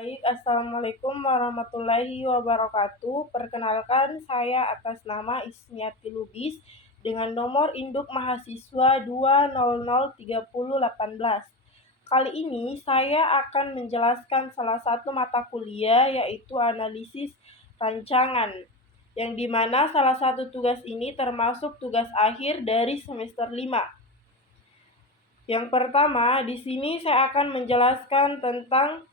Baik, Assalamualaikum warahmatullahi wabarakatuh. Perkenalkan, saya atas nama Ismiati Lubis dengan nomor induk mahasiswa 2003018. Kali ini saya akan menjelaskan salah satu mata kuliah yaitu analisis rancangan, yang dimana salah satu tugas ini termasuk tugas akhir dari semester 5. Yang pertama, di sini saya akan menjelaskan tentang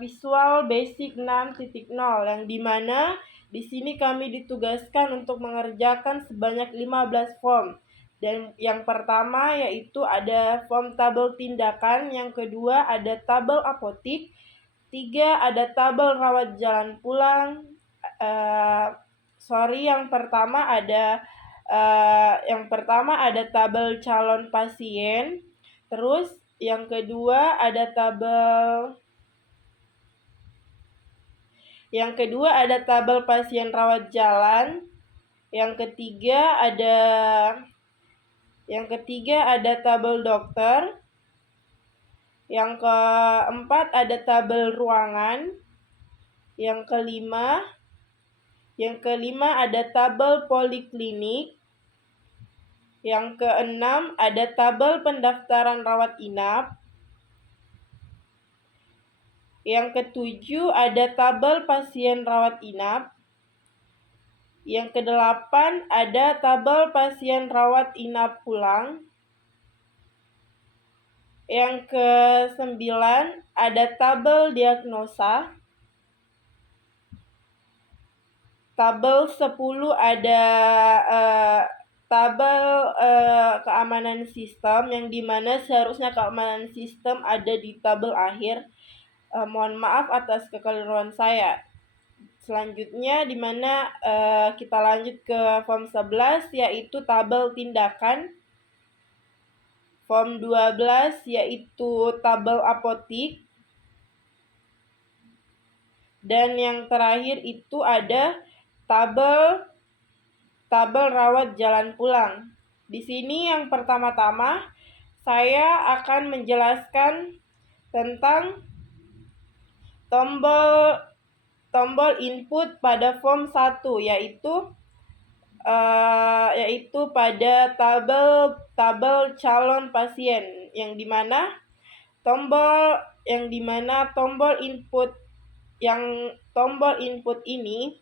Visual Basic 6.0, yang dimana di sini kami ditugaskan untuk mengerjakan sebanyak 15 form. Dan yang pertama yaitu ada form tabel tindakan, yang kedua ada tabel apotik, 3 ada tabel rawat jalan pulang. Yang pertama ada tabel calon pasien. Terus yang kedua ada tabel pasien rawat jalan. Yang ketiga ada tabel dokter. Yang keempat ada tabel ruangan. Yang kelima ada tabel poliklinik. Yang keenam ada tabel pendaftaran rawat inap. Yang ketujuh ada tabel pasien rawat inap. Yang kedelapan ada tabel pasien rawat inap pulang. Yang kesembilan ada tabel diagnosa. Tabel 10 ada tabel keamanan sistem, yang dimana seharusnya keamanan sistem ada di tabel akhir. Mohon maaf atas kekeliruan saya. Selanjutnya dimana kita lanjut ke form 11 yaitu tabel tindakan. Form 12 yaitu tabel apotik. Dan yang terakhir itu ada tabel rawat jalan pulang. Di sini yang pertama-tama saya akan menjelaskan tentang tombol input pada form 1 yaitu pada tabel calon pasien, yang dimana tombol input ini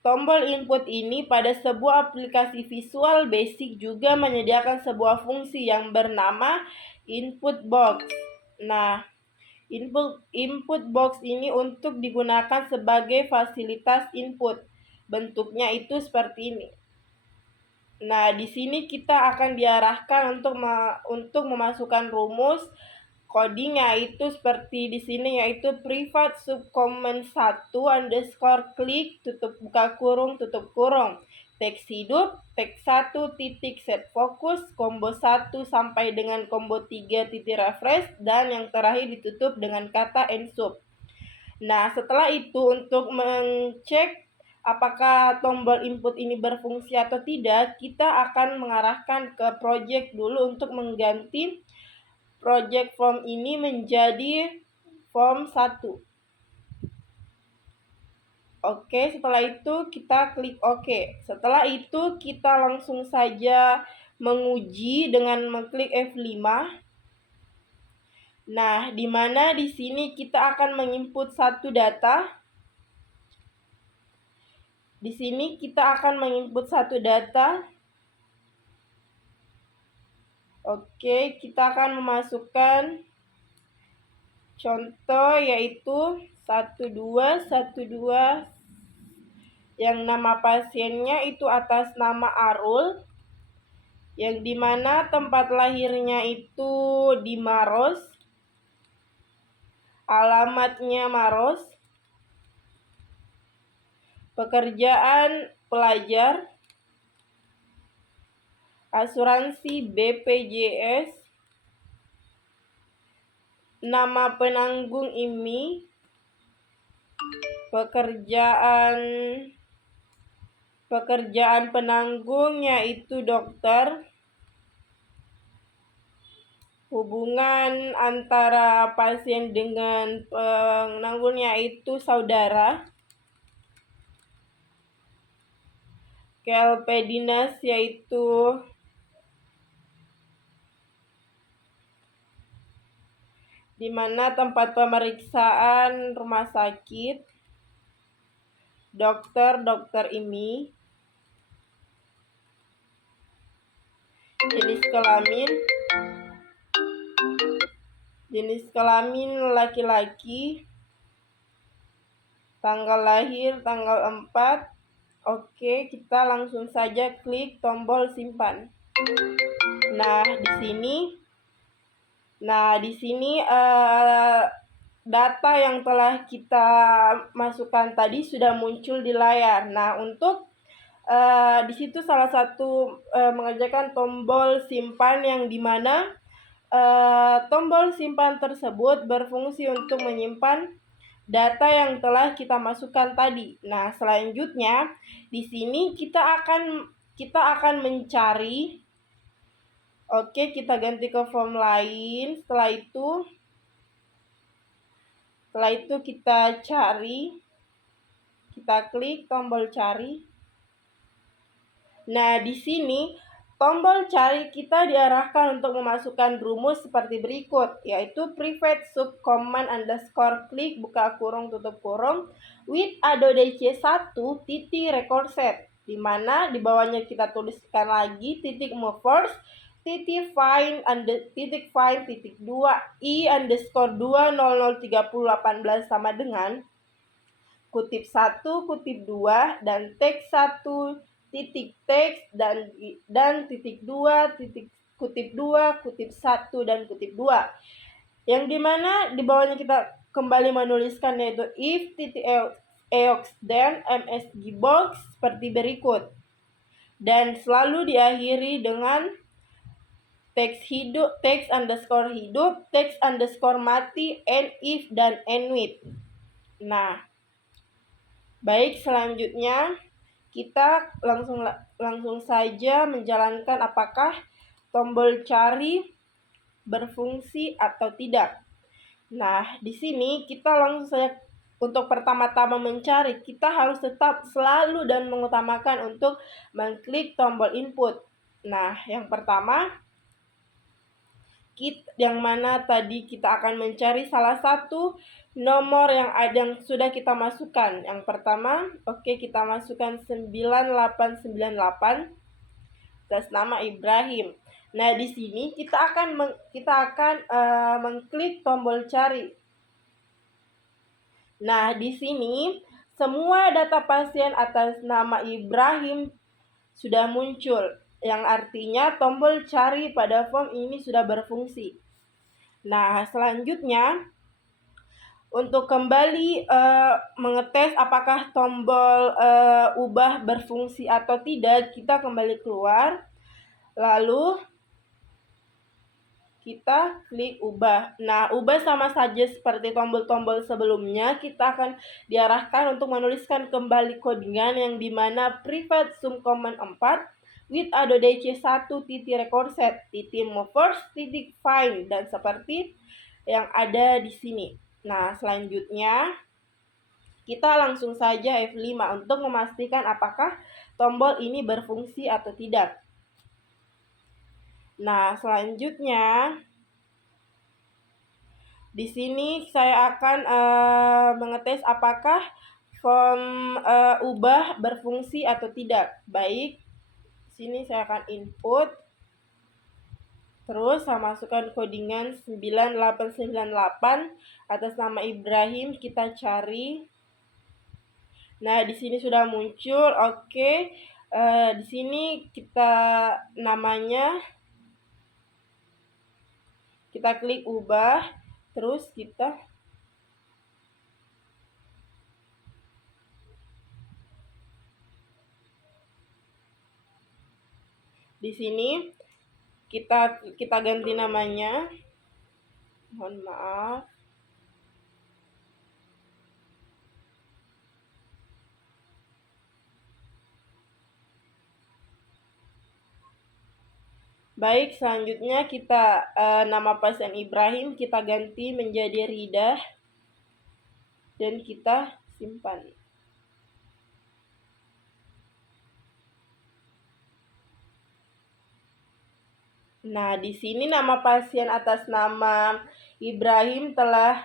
tombol input ini pada sebuah aplikasi Visual Basic juga menyediakan sebuah fungsi yang bernama input box. Nah, input box ini untuk digunakan sebagai fasilitas input. Bentuknya itu seperti ini. Nah, di sini kita akan diarahkan untuk memasukkan rumus. Codingnya itu seperti di sini, yaitu privat subcommand 1 underscore klik tutup buka kurung tutup kurung teks hidup teks 1 titik set fokus combo 1 sampai dengan combo 3 titik refresh, dan yang terakhir ditutup dengan kata end sub. Nah, setelah itu untuk mengecek apakah tombol input ini berfungsi atau tidak, kita akan mengarahkan ke project dulu untuk mengganti project form ini menjadi form 1. Oke, setelah itu kita klik OK. Setelah itu kita langsung saja menguji dengan mengklik F5. Nah, di mana di sini kita akan menginput satu data. Di sini kita akan menginput satu data. Oke, kita akan memasukkan contoh yaitu 1212, yang nama pasiennya itu atas nama Arul, yang dimana tempat lahirnya itu di Maros, alamatnya Maros, pekerjaan pelajar, asuransi BPJS, nama penanggung ini, pekerjaan penanggung yaitu dokter, hubungan antara pasien dengan penanggungnya itu saudara, KLP dinas yaitu di mana tempat pemeriksaan rumah sakit, dokter ini, jenis kelamin laki-laki, tanggal lahir tanggal 4. Oke, kita langsung saja klik tombol simpan. Nah, di sini data yang telah kita masukkan tadi sudah muncul di layar. Nah, untuk di situ salah satu mengerjakan tombol simpan yang dimana tombol simpan tersebut berfungsi untuk menyimpan data yang telah kita masukkan tadi. Nah, selanjutnya di sini kita akan mencari. Oke, kita ganti ke form lain. Setelah itu kita cari. Kita klik tombol cari. Nah, di sini tombol cari kita diarahkan untuk memasukkan rumus seperti berikut, yaitu private sub command underscore klik buka kurung tutup kurung with ADODC1 titik record set, di mana di bawahnya kita tuliskan lagi titik move first titik find titik 2 i underscore 2003018 sama dengan kutip 1 kutip 2 dan teks 1 titik teks dan titik 2 titik kutip 2 kutip 1 dan kutip 2, yang dimana di bawahnya kita kembali menuliskan yaitu if titik eox dan msg box seperti berikut, dan selalu diakhiri dengan teks hidup, teks underscore hidup, teks underscore mati, end if dan end with. Nah, baik, selanjutnya kita langsung saja menjalankan apakah tombol cari berfungsi atau tidak. Nah, di sini kita langsung saja untuk pertama-tama mencari, kita harus tetap selalu dan mengutamakan untuk mengklik tombol input. Nah, yang pertama, yang mana tadi kita akan mencari salah satu nomor yang sudah kita masukkan. Yang pertama, kita masukkan 9898 atas nama Ibrahim. Nah, di sini kita akan mengklik tombol cari. Nah, di sini semua data pasien atas nama Ibrahim sudah muncul, yang artinya tombol cari pada form ini sudah berfungsi. Nah, selanjutnya untuk kembali mengetes apakah tombol ubah berfungsi atau tidak, kita kembali keluar, lalu kita klik ubah. Nah, ubah sama saja seperti tombol-tombol sebelumnya, kita akan diarahkan untuk menuliskan kembali codingan yang dimana private sum command 4 with ADODC1 titik record set titik move first titik find, dan seperti yang ada di sini. Nah, selanjutnya kita langsung saja F5 untuk memastikan apakah tombol ini berfungsi atau tidak. Nah, selanjutnya di sini saya akan mengetes apakah form ubah berfungsi atau tidak. Baik, sini saya akan input. Terus saya masukkan codingan 9898 atas nama Ibrahim, kita cari. Nah, di sini sudah muncul. Oke. Di sini kita namanya kita klik ubah, terus kita di sini kita ganti namanya. Mohon maaf. Baik, selanjutnya kita nama pasien Ibrahim kita ganti menjadi Ridah dan kita simpan. Nah, di sini nama pasien atas nama Ibrahim telah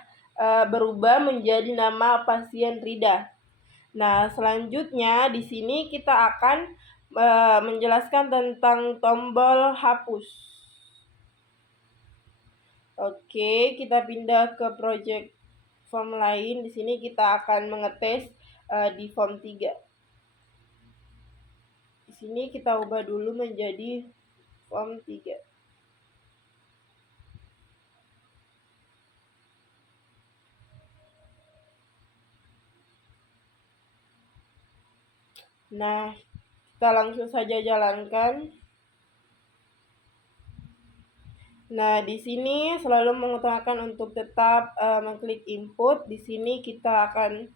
berubah menjadi nama pasien Rida. Nah, selanjutnya di sini kita akan menjelaskan tentang tombol hapus. Oke, kita pindah ke project form lain. Di sini kita akan mengetes di form 3. Di sini kita ubah dulu menjadi form 3. Nah, kita langsung saja jalankan. Nah, di sini selalu mengutamakan untuk tetap mengklik input. Di sini kita akan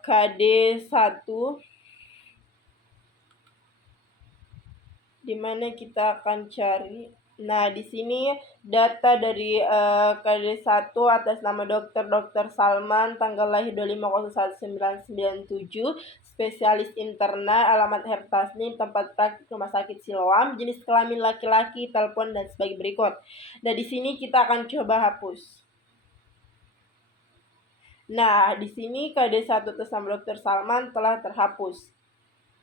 KD1, di mana kita akan cari. Nah, di sini data dari KD1 atas nama Dr. Salman, tanggal lahir 25/01/1997, spesialis internal, alamat Hertasni, tempat praktik Rumah Sakit Siloam, jenis kelamin laki-laki, telepon dan sebagai berikut. Nah, di sini kita akan coba hapus. Nah, di sini KD1 atas nama Dr. Salman telah terhapus.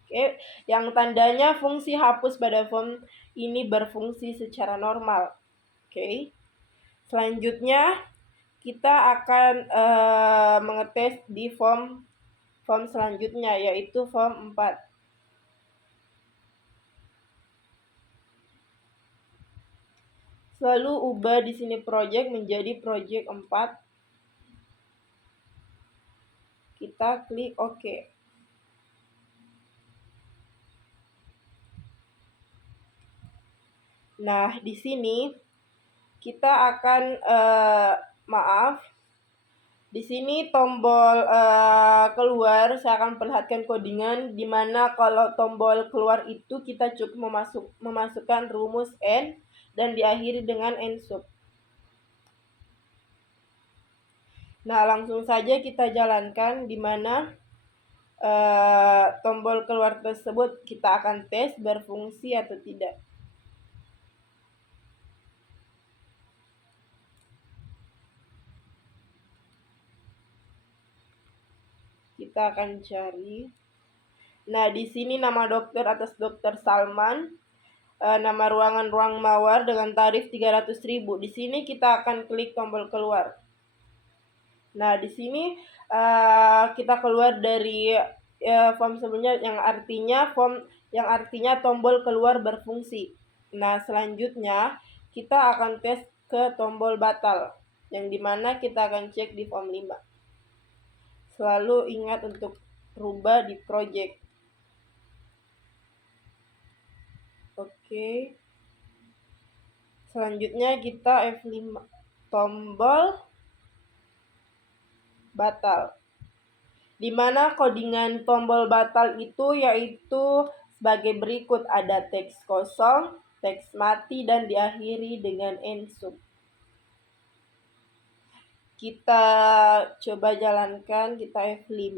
Oke, yang tandanya fungsi hapus pada form ini berfungsi secara normal. Oke, selanjutnya kita akan mengetes di form selanjutnya, yaitu form 4. Selalu ubah di sini project menjadi project 4. Kita klik OK. Nah, di sini kita akan di sini tombol keluar, saya akan perlihatkan codingan, di mana kalau tombol keluar itu kita cukup memasukkan rumus N dan diakhiri dengan N sub. Nah, langsung saja kita jalankan, di mana tombol keluar tersebut kita akan tes berfungsi atau tidak. Kita akan cari. Nah, di sini nama dokter atas Dr. Salman, nama ruangan ruang mawar dengan tarif 300.000. Di sini kita akan klik tombol keluar. Nah, di sini kita keluar dari form sebelumnya yang artinya tombol keluar berfungsi. Nah, selanjutnya kita akan tes ke tombol batal, yang dimana kita akan cek di form 5. Selalu ingat untuk rubah di project. Oke. Selanjutnya kita F5, tombol batal. Di mana codingan tombol batal itu yaitu sebagai berikut, ada teks kosong, teks mati, dan diakhiri dengan N sub. Kita coba jalankan, kita F5.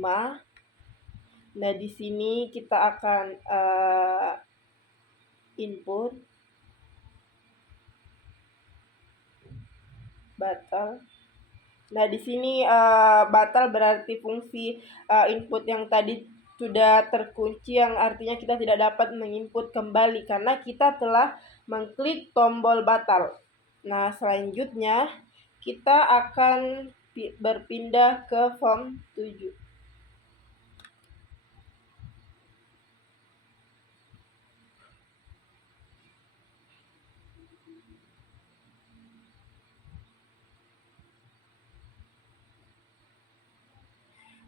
Nah, di sini kita akan input batal. Nah, di sini batal berarti fungsi input yang tadi sudah terkunci, yang artinya kita tidak dapat menginput kembali karena kita telah mengklik tombol batal. Nah, selanjutnya kita akan berpindah ke form 7.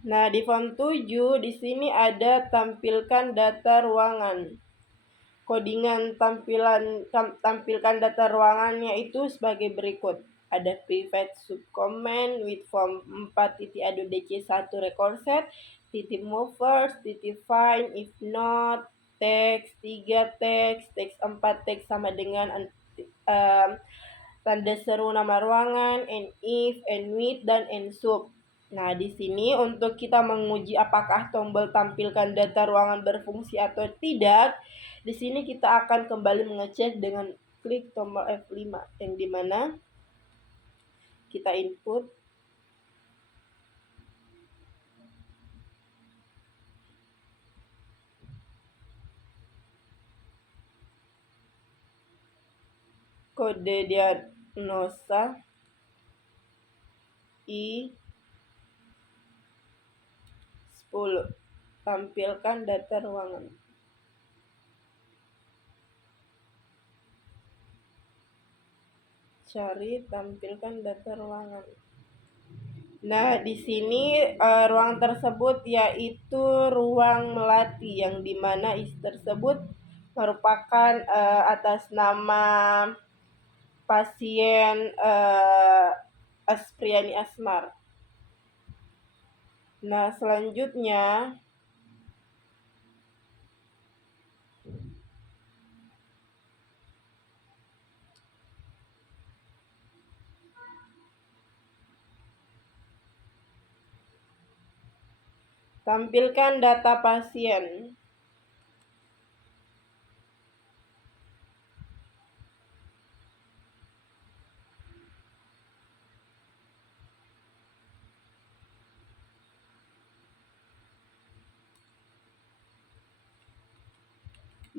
Nah, di form 7 di sini ada tampilkan data ruangan. Codingan tampilkan data ruangannya itu sebagai berikut. Ada private subcommand with form 4.ado.dc1 record set, titik move first, titik find, if not, text 3 text 4 text sama dengan tanda seru nama ruangan, and if, and with, dan and sub. Nah, di sini untuk kita menguji apakah tombol tampilkan data ruangan berfungsi atau tidak, di sini kita akan kembali mengecek dengan klik tombol F5 yang dimana kita input kode diagnosa I10, tampilkan data ruangan. Cari tampilkan data ruangan. Nah, di sini ruang tersebut yaitu ruang melati yang dimana isi tersebut merupakan atas nama pasien Aspriani Asmar. Nah, selanjutnya tampilkan data pasien.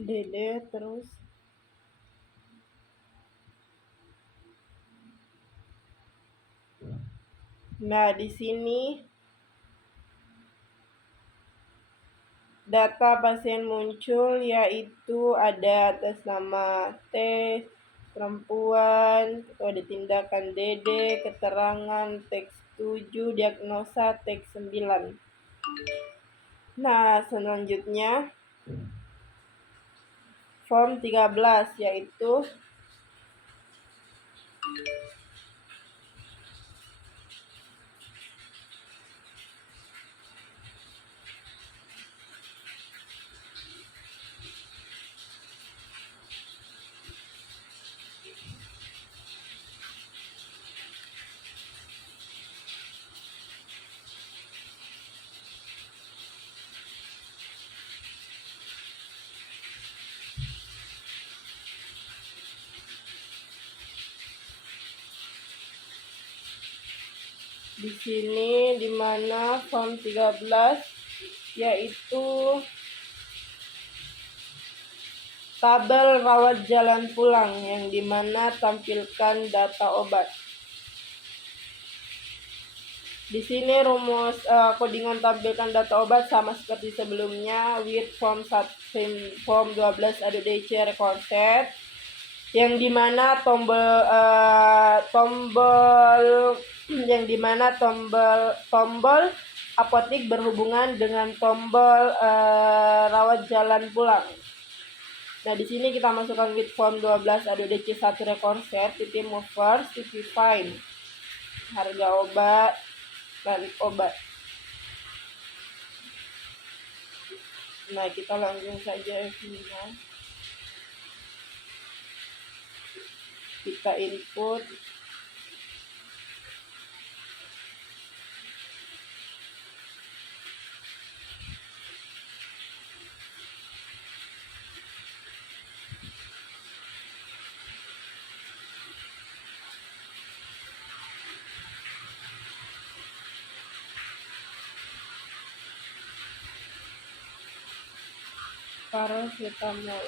DD terus nah, di sini data pasien muncul yaitu ada atas nama T, perempuan, ada tindakan DD, keterangan, teks 7, diagnosa, teks 9. Nah, selanjutnya form 13 yaitu di sini dimana form 13 yaitu tabel rawat jalan pulang yang dimana tampilkan data obat. Di sini rumus codingan tampilkan data obat sama seperti sebelumnya with form 12 ado.dc record set yang dimana tombol apotik berhubungan dengan tombol rawat jalan pulang. Nah, di sini kita masukkan with form 12 ado.dc1 record set, titik move first, titik find, harga obat dan obat. Nah, kita langsung saja F5. Kita input paracetamol.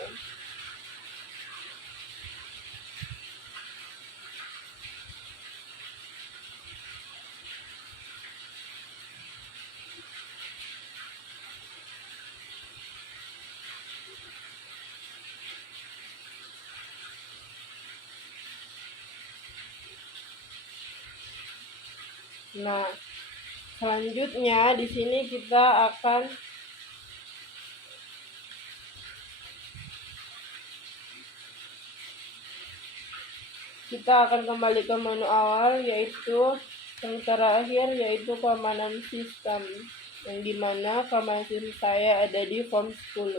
Nah, selanjutnya di sini kita akan kita akan kembali ke menu awal, yaitu yang terakhir, yaitu keamanan sistem, yang dimana keamanan sistem saya ada di form 10.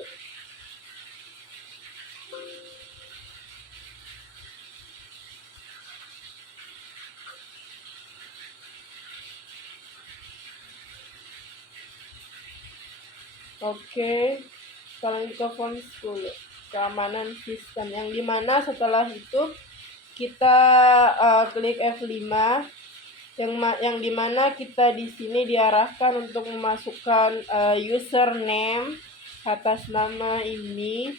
Oke, sekarang ke form 10, keamanan sistem, yang dimana setelah itu kita klik F5, yang dimana kita di sini diarahkan untuk memasukkan username atas nama ini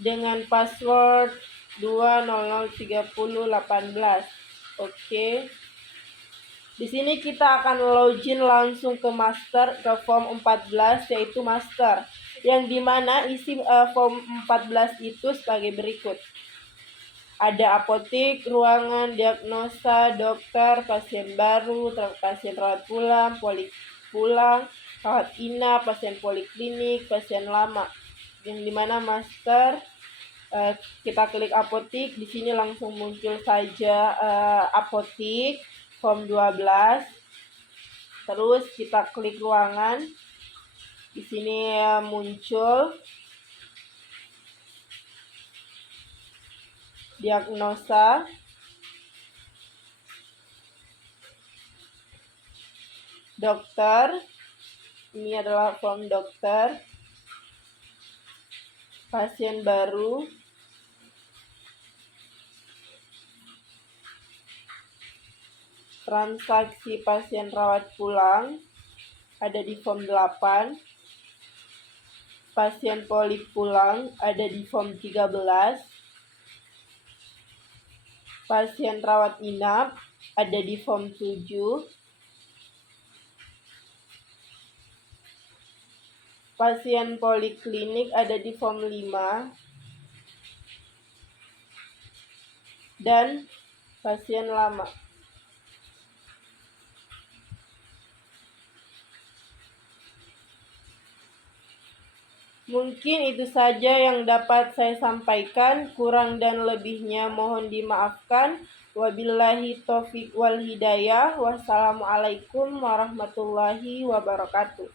dengan password 2003018. Oke. Di sini kita akan login langsung ke master, ke form 14, yaitu master, yang dimana isi form 14 itu sebagai berikut. Ada apotik, ruangan, diagnosa, dokter, pasien baru, pasien rawat pulang, rawat inap, pasien poliklinik, pasien lama. Yang dimana master, kita klik apotik, di sini langsung muncul saja apotik form 12. Terus kita klik ruangan, di sini muncul diagnosa, dokter, ini adalah form dokter, pasien baru, transaksi pasien rawat pulang ada di form 8, pasien polik pulang ada di form 13, pasien rawat inap ada di form 7, pasien poliklinik ada di form 5, dan pasien lama. Mungkin itu saja yang dapat saya sampaikan, kurang dan lebihnya mohon dimaafkan. Wabillahi taufiq wal hidayah. Wassalamualaikum warahmatullahi wabarakatuh.